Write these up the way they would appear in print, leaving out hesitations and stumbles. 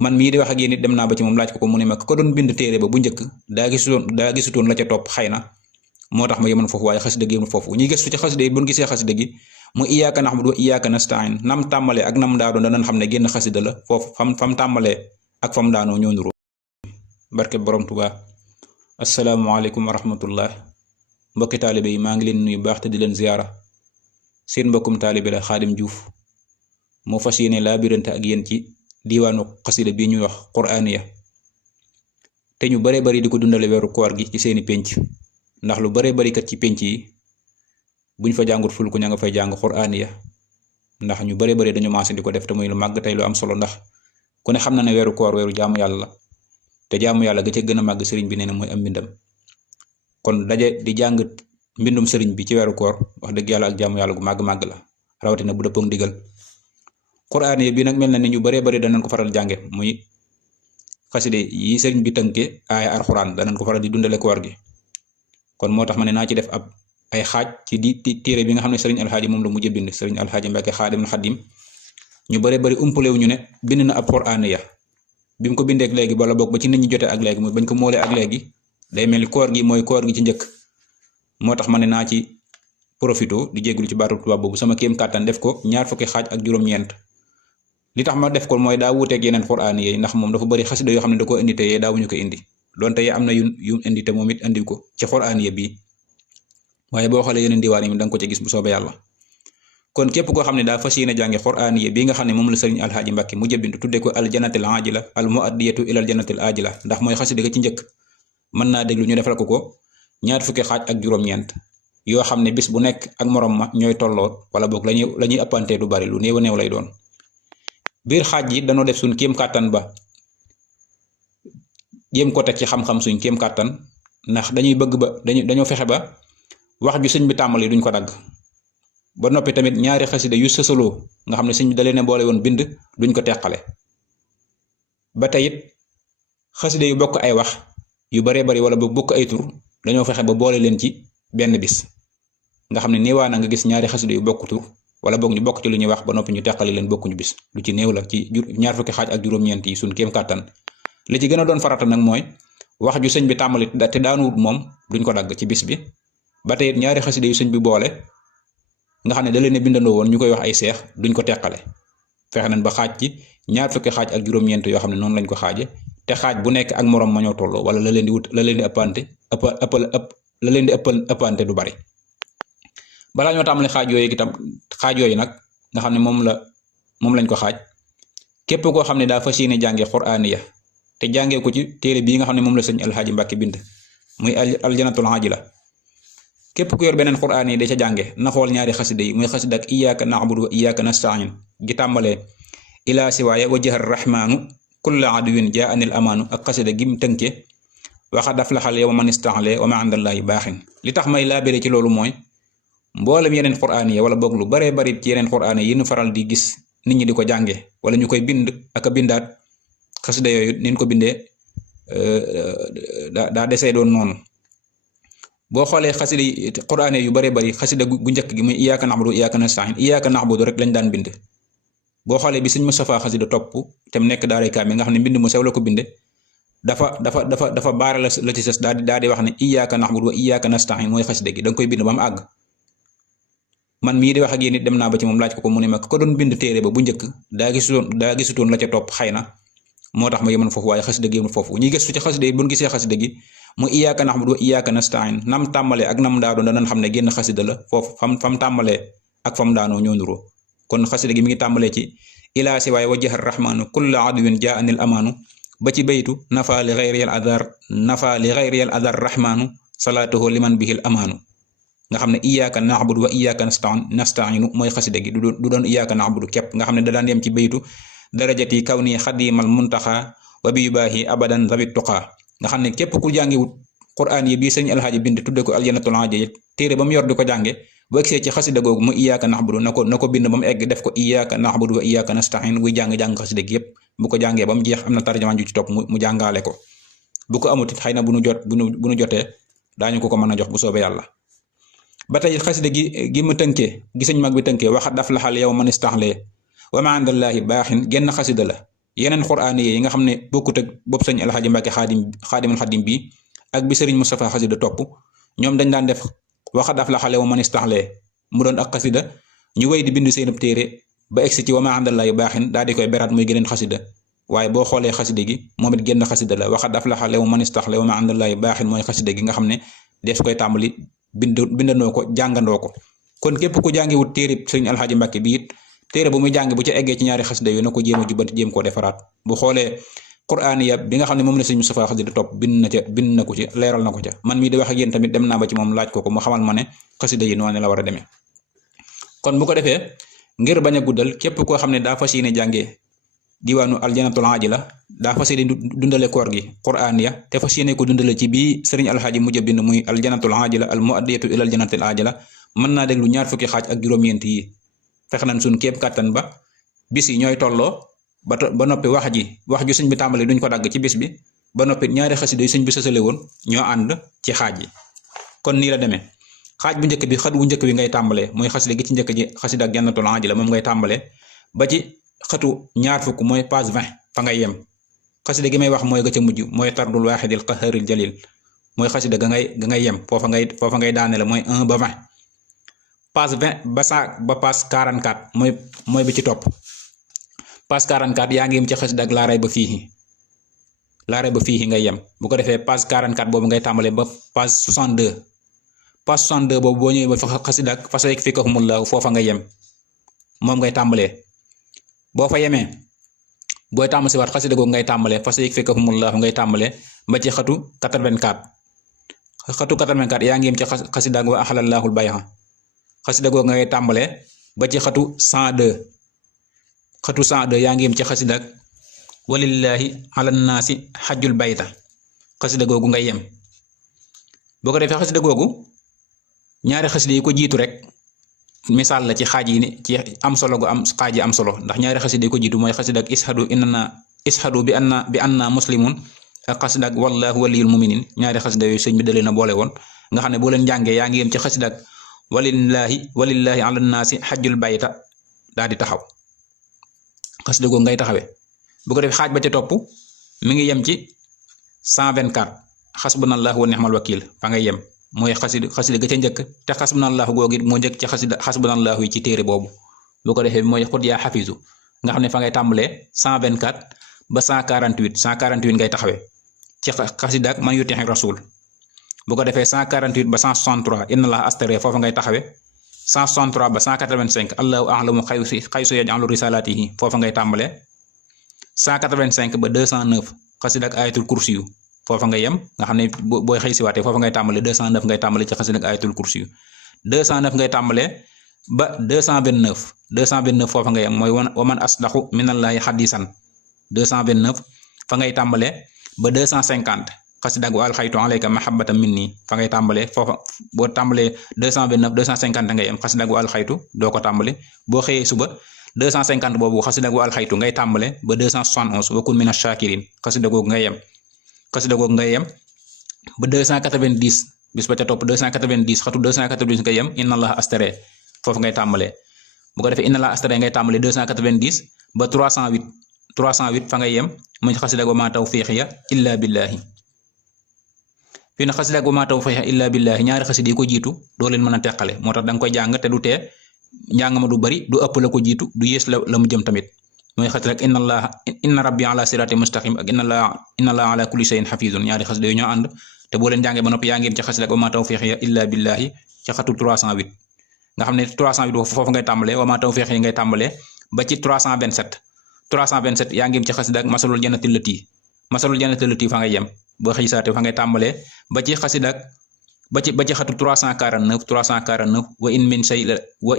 man mii di wax ak yéen it dem naa ba ci moom laaj ko mu ne ma ko doon bind téere ba bu njëkk daa gisutoon la ca topp xëy na moo tax ma yemoon foofu waaye xasida gi yemul foofu ñuy gëstu ci xasida yi bu ñu gisee xasida gi mu iyyaka na'budu wa iyyaka nasta'in nam tàmbalee ak nam daa doon danañ xam ne génn xasida la foofu fam tàmbalee ak fam daanoo ñoo nuroo barke borom Tuubaa. asalaamaaleykum wa rahmatullah mbokki taalibe yi maa ngi leen nuyu baax te di leen ziyaara seen mbokkum taalibe la Xaadim Juuf moo fas yéene laa birante ak yéen ci diiwaanu xasida bii ñuy wax quraaniya te ñu bare bari di ko dundale weeru koor gi ci seeni pénc ndax lu bare bari kat ci pénc yi buñ fa jàngut ful ko ña nga fay jàng quraaniya ndax ñu bare bari dañu maase di ko def te muy lu màgg tey lu am solo ndax ku ne xam na ne weeru koor weeru jaamu yàlla la te jaamu yàlla ga ca gën a màgg sëriñ bi nee na mooy am mbindam kon daje di jàng mbindum sëriñ bi ci weeru koor wax dëgg yàlla ak jaamu yàlla gu màgg-màgg la rawatina bu dëppook ndigal quraaniya bi nag mel na ni ñu bare bari danañ ko faral jànge muy xaside yi sëriñ bi tënke aaya alxuraan danañ ko faral di dundale koor gi kon moo tax ma ne naa ci def ab ay xaaj ci di téere bi nga xam ne sëriñ alxaaji moom la mujj bind sëriñ alxaaji Mbàkke Xaadimul Xaadim ñu bare bari umpalewu ñu ne bind na ab quraaniya bi mu ko bindeek léegi bala bokk ba ci nit ñi jote ak léegi mooy bañ ko moolee ak léegi day mel ni koor gi mooy koor gi ci njëkk moo tax ma ne naa ci profito di jégalu ci baatu tubaab boobu sama kéem kàttan def ko 20 xaaj ak juróom-ñeent li tax ma def ko mooy daa wuuteeg yeneen quraaniya yi ndax moom dafa bari xasida yoo xam ne da koo indi te yee daawuñu ko indi donte yee am na yu indi te moom it indi ko ci quraaniya bii waaye boo xoolee yeneen diwaan yi da nga ko ci gis bu soobee yàlla kon képp koo xam ne daa fas yéene jànge quraaniya bii nga xam ne moom la sëriñ alxaaji Mbàkke mu jëbintu tudde ko aljanatil ajila al muaddiyatu ilal janatil ajila ndax mooy xasida ga ci njëkk mën naa déglu ñu defal ko 20 xaaj ak juróom-ñeent yoo xam ne bis bu nekk ak morom ma ñooy tolloo wala boog la ñuy ëppante du bari lu néew a néew lay doon biir xaaj yi dañoo def suñ kéem kàttan ba jéem ko teg ci xam-xam suñ kéem kàttan ndax dañuy bëgg ba dañoo fexe ba wax ju sëñ bi tàmbali duñ ko dagg ba noppi tamit ñaari xasida yu sësaloo nga xam ne sëñ bi da leen a boole woon bind duñ ko teqale ba tey it xasida yu bokk ay wax yu baree bari wala boog bokk ay tur dañoo fexe ba boole leen ci benn bis nga xam ne néewaa na nga gis ñaari xasida yu bokk tur wala boog ñu bokk ci lu ñuy wax ba noppi ñu teqali leen bokkuñu bis lu ci néew la ci 20 xaaj ak juróom-ñeent yi suñ kéem kàttan li ci gën a doon farata nag mooy wax ju sëñ bi tàmbali te daanuwut moom duñ ko dagg ci bis bi ba tey it ñaari xasida yu sëñ bi boole nga xam ne da leen a bindandoo woon ñu koy wax ay seex duñ ko teqale fexe nañ ba xaaj ci 20 xaaj ak juróom-ñeent yoo xam ne noonu lañ ko xaaje te xaaj bu nekk ak morom ma ñoo tolloo wala la leen di ëppante du bari balaa ñoo tàmbali xaaj yooyu nag nga xam ne moom lañ ko xaaj képp koo xam ne daa fas yéene jàngee quraaniya te jàngee ko ci téere bii nga xam ne moom la sëñ alxaaji Mbàkke bind muy aljanatul ajila képp ku yor beneen quraaniya da ca jànge na xool ñaari xasida yi muy xasida ak iyyaka na'budu wa iyyaka nasta'in gi tàmbalee ilaa siwaaya wajhar rahmaanu kulla aduwin jaa anil amaanu ak xasida gim tënke waxa daflaxal yow man istaxle wa ma àndallaahi baaxin li tax may laabere ci loolu mooy mboolem yeneen quraaniya wala boog lu baree bari ci yeneen quraaniya yi ñu faral di gis nit ñi di ko jànge wala ñu koy bind ak a bindaat xasida yooyu nin ko bindee daa desee doon noonu boo xoolee xasida yi quraaniya yu baree bari xasida gu njëkk gi muy iyyaka na'budu wa iyyaka nasta'in iyyaka na'budu rek lañ daan bind boo xoolee bi sëñ Mustafaa xasida topp te mu nekk daaray kaamil nga xam ne mbind mu sew la ko binde dafa baare la ci sës daa di wax ne iyyaka na'budu wa iyyaka nasta'in mooy xasida gi da nga koy bind ba mu àgg man mii di wax ak yéen it dem naa ba ci moom laaj ko mu ne ma ko doon bind téere ba bu njëkk daa gisutoon la ca topp xëy na moo tax ma yemoon foofu waaye xasida gi yemul foofu ñuy gëstu ci xasida yi bu ñu gisee xasida gi mu iyyaka na'budu wa iyyaka nasta'in nam tàmbalee ak nam daa doon danañ xam ne génn xasida la foofu fam tàmbalee ak fam daanoo ñoo nuroo kon xasida gi mi ngi tàmbalee ci ilaa siwaay wajhar rahmaanu kulla aduwin jaa anil amaanu ba ci baytu nafa li ghayriyal adar rahmaanu salaatuhu liman bihil amaanu nga xam ne iyyaka na'budu wa iyyaka nasta'inu mooy xasida gi du doon iyyaka na'budu képp nga xam ne da daan yem ci baytu darajati kawni xadimal muntaxa wa bi yubaahi abadan zawit tuqaa nga xam ne képp ku jàngiwut quraan yi bii sëñ alxaaji bind tudde ko aljanatul ajila téere ba mu yor di ko jànge bu egsee ci xasida googu mu iyyaka na'budu na ko bind ba mu egg def ko iyyaka na'budu wa iyyaka nasta'in buy jàng xasida gi yépp bu ko jàngee ba mu jeex am na tarjamaan ju ci topp mu jàngaale ko bu ko amut xëy na bu nu jotee daañu ko mën a jox bu soobee yàlla ba tey xasida gi mu tënkee gi sëñ mag bi tënkee waxat daf laxal yow man istaxlee wa ma àndallaahi baaxin genn xasida la yeneen qur'aani yi nga xam ne bokkut ak bopp sëñ Alxaaji Mbàkke xaadimul xadim bi ak bi sëriñ Moustapha xasida topp ñoom dañ daan def waxad aflaxa man istaxlee mu doon ak xasida ñu wéy di bind seenub téere ba egsi ci wa maa indallaahi baaxin daal di koy beraat muy geneen xasida waaye boo xoolee xasida gi moom it génn xasida la waxad aflaxa man istaxlee wa maa indallaahi baaxin mooy xasida gi nga xam ne def koy tàmbali bindandoo ko jàngandoo ko kon képp ku jàngiwut téere sëriñ Alxaaji Mbàkke bi it téere bu muy jàng bu ca eggee ci ñaari xasida yu na ko jéem a jubbanti jéem koo defaraat bu xoolee quraaniya bi nga xam ne moom la sëñ Moustapha xasida topp bind na ko ci leeral na ko ca man mii di wax ak yéen tamit dem naa ba ci moom laaj ko mu xamal ma ne xasida yi noonu la war a demee kon bu ko defee ngir bañ a guddal képp koo xam ne daa fas yéene jàngee diwaanu aljanatul aajila daa fas yéene dundale koor gi quraaniya te fas yéene ko dundale ci bii sëriñ Alxaaji mujj a bind muy aljanatul aajila al muaddiyatu ila aljanatil aajila mën naa déglu ñaar fukki xaaj ak juróom-ñeent yi fex nañ suñ képp kàttan ba bis yi ñooy tolloo ba noppi wax ju sëñ bi tàmbali duñ ko dagg ci bis bi ba noppi ñaari xasida yu sëñ bi sësale woon ñoo ànd ci xaaj yi kon nii la demee xaaj bu njëkk bi xët wu njëkk bi ngay tàmbalee mooy xasida gi ci njëkk ji xasida ak jannatul aajila moom ngay tàmbalee ba ci xëtu ñaar fukk mooy page 20 fa ngay yem xasida gi may wax mooy ga ca mujj mooy tardul waaxidil qaharil jalil mooy xasida ga ngay yem foofa ngay daanele mooy 1 ba 20 page 20 ba page 44 mooy bi ci topp page 44 yaa ngi yem ci xasida ak laaray ba fii ngay yem bu ko defee page 44 boobu ngay tàmbalee ba page 62 page 62 boobu boo ñëwee ba xasida ak fasayek fi kahumullahu foofa ngay yem moom ngay tàmbalee boo fa yemee booy tàmbali si waat xasida googu ngay tàmbalee fasayek fi kahumullahu ngay tàmbalee ba ci xatu 84 yaa ngi yem ci xasida ak wa axalallahul bay'a xasida googu ngay tàmbalee ba ci xatu 102 yaa ngi yem ci xasida ak walillahi ala naasi xajjul bayta xasida googu ngay yem boo ko defee xasida googu ñaari xasida yi ko jiitu rek misaal la ci xaaj yi ni ci am solo gu am xaaj yi am solo ndax ñaari xasida yi ko jiitu mooy xasida ak ishadu bi anna muslimun ak xasida ak wallahu waliyul muminin ñaari xasida yooyu sëñ bi dalee na boole woon nga xam ne boo leen jàngee yaa ngi yem ci xasida ak walillahi ala naasi xajjul bayta daal di taxaw xasida googu ngay taxawee bu ko def xaaj ba ca topp mi ngi yem ci 124 xasbunallahu wa ni'mal wakil fa ngay yem mooy xasida ga ca njëkk te xasbunallahu googu moo njëkk ci xasida xasbunallahu yi ci téere boobu bu ko defee mooy xut yaa xafisu nga xam ne fa ngay tàmbalee 124 ba 148 ngay taxawee ci xasida ak man yutixi rasul bu ko defee 148 ba 163 inna allaha astare foofa ngay taxawee 163 ba 185 allahu a'lamu xaysu yaj'alu risalatihi foofa ngay tàmbalee 185 ba 209 xasida ak ayatul kursi yu foofa nga yem nga xam ne booy xëy si waatee foofa ngay tàmbalee 209 ngay tàmbalee ci xasida ak ayatul kursi yu 209 ngay tàmbalee ba 229 foofa nga yem mooy wa man asdaqu minallahi hadisan 229 fa ngay tàmbalee ba 250 xasida ak wal xaytu alayka mahabbatan minni fa ngay tàmbalee foofa boo tàmbalee 229 250 ngay yem xasida ak wal xaytu doo ko tàmbale boo xëyee suba 250 boobu xasida ak wal xaytu ngay tàmbale ba 271 wa kun mina shakirin xasida googu ngay yem ba 290 bis ba ca topp 290 xatu 290 ngay yem inna allaha astare foofu ngay tàmbalee bu ko defee inna allaha astare ngay tàmbalee 290 ba 308 fa ngay yem muy xasida ak wa ma tawfiqiya illa billahi fii na xasida ak wa ma tawfiqiya illa billahi ñaari xasida yi ko jiitu doo leen mën a teqale moo tax da nga koy jàng te du tee njàng ma du bari du ëpp la ko jiitu du yées la mu jëm tamit mooy xasida ak inna rabbi ala sirati mustaqim ak inna allaha ala kulli shay'in hafizun ñaari xasida yu ñoo ànd te boo leen jàngee ba noppi yaa ngi ci xasida ak wa ma tawfiqiya illa billahi ci xatu 308 nga xam ne 308 foofu ngay tàmbalee wa ma tawfiqiya ngay tàmbalee ba ci 327 yaa ngi ci xasida ak masalul jannati lati fa ngay yem boo xiisaate fa ngay tàmbalee ba ci xasida ak ba ci xatu 349 wa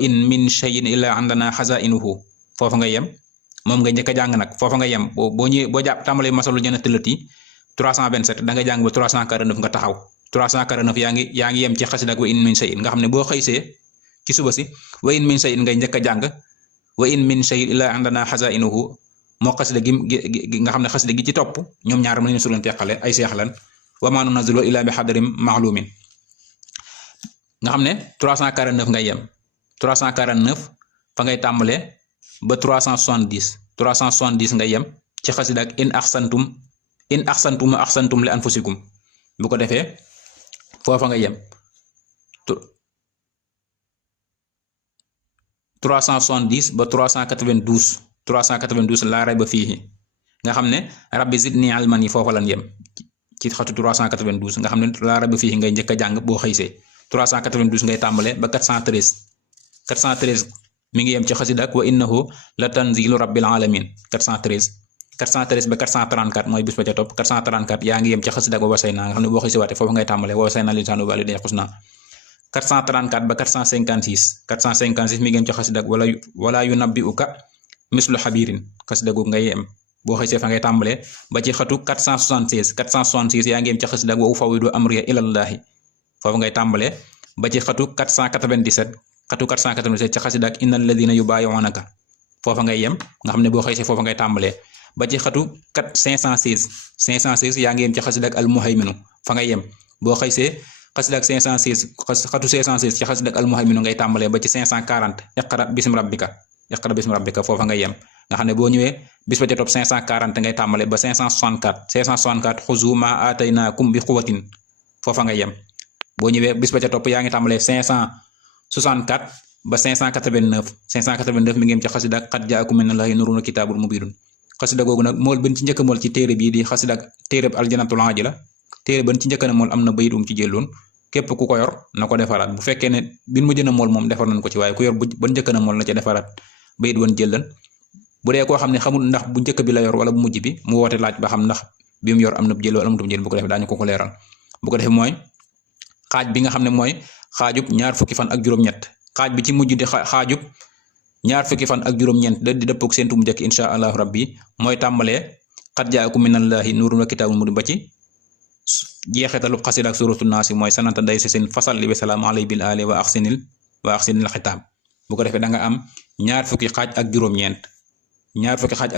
in min shay'in illa andana xazainuhu foofa nga yem moom nga njëkk a jàng nag foofa nga yem boo ñëwee boo jàpp tàmbalee masalul jannati lati 327 da nga jàng ba 349 nga taxaw 349 yaa ngi yem ci xasida ak wa in min shay'in nga xam ne boo xëysee ci suba si wa in min shay'in ngay njëkk a jàng wa in min shay'in illa andana xazainuhu moo xasida gi nga xam ne xasida gi ci topp ñoom ñaar mën nañu su leen teqale ay seex lan wa ma nunazzilu illa bi xadarin maalumin nga xam ne 349 ngay yem 349 fa ngay tàmbalee ba 370 ngay yem ci xasida ak in axsantum li anfusikum bu ko defee foofa nga yem 370 ba 392 laa rayba fiihi nga xam ne rabbi zidni ilman yi foofa lan yem ci xatu 392 nga xam ne laa rayba fiihi ngay njëkk a jàng boo xëysee 392 ngay tàmbalee ba 413 mi ngi yem ci xasida ak wa innahu la tanzilu rabbil alamin 413 ba 434 mooy bis ba ca topp 434 yaa ngi yem ci xasida ak wa wasayna nga xam ne boo xëysee waate foofu ngay tàmbalee wa wasayna lisaanu walidayni husna 434 ba 456 mi ngi yem ci xasida ak wala yunabbi'uka mislu xabirin xasida googu ngay yem boo xëysee fa ngay tàmbalee ba ci xatu 476 yaa ngi yem ci xasida ak wa ufawwidu amriya ilallahi foofu ngay tàmbalee ba ci xatu 497 ci xasida ak innal ladina yubayi'unaka foofa ngay yem nga xam ne boo xëysee foofa ngay tàmbalee ba ci xatu 516 yaa ngi yem ci xasida ak almuhayminu fa ngay yem boo xëysee xasida ak 516 ci xasida ak almuhayminu ngay tàmbalee ba ci 540 iqra bismi rabbika foofa ngay yem nga xam ne boo ñëwee bis ba ca topp 540 ngay tàmbalee ba 564 xuzu ma aataynaakum bi quwwatin foofa ngay yem boo ñëwee bis ba ca topp yaa ngi tàmbalee 564 ba 589 mi ngi yem ci xasida ak qad jaakum minallahi nurun wa kitaabun mubiinun xasida googu nag mool bën ci njëkk a mool ci téere bii di xasida ak téere aljanatul aajila téere bën ci njëkk a mool am na bayit ci jëloon képp ku ko yor na ko defaraat bu fekkee ne bin mu jën a mool moom defar nañ ko ci waaye ku yor ban njëkk a mool na ca defaraat bayit woon jëlan bu dee koo xam ne xamul ndax bu njëkk bi la yor wala bu mujj bi mu woote laaj ba xam ndax bi mu yor am na jël wala amutum jël bu ko defee daañu ko leeral bu ko defee mooy xaaj bi nga xam ne mooy xaajub ñaar fukki fan ak juróom-ñett xaaj bi ci mujj di xaajub ñaar fukki fan ak juróom-ñeent di dëppook seentu mu njëkk insha allahu rabbi mooy tàmbalee qad jaakum minallahi nuurun wa kitaabun mubiin ba ci jeexitalu xasida ak suratu naasi mooy sanata day seen fasalli wa salaamu alay bil ali wa axsinil xitaab bu ko defee da nga am ñaar fukki xaaj ak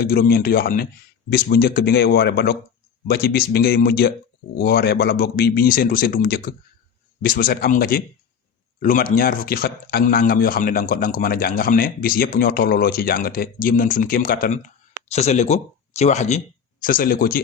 juróom-ñeent yoo xam ne bis bu njëkk bi ngay woore ba dog ba ci bis bi ngay mujj wooree bala boog bi ñu séntu mu njëkk bis bu set am nga ci lu mat ñaar fukki xët ak nangam yoo xam ne danga ko mën a jàng nga xam ne bis yépp ñoo tollooloo ci jàng te jéem nañ suñ kéem kàttan sësale ko ci wax ji sësale ko ci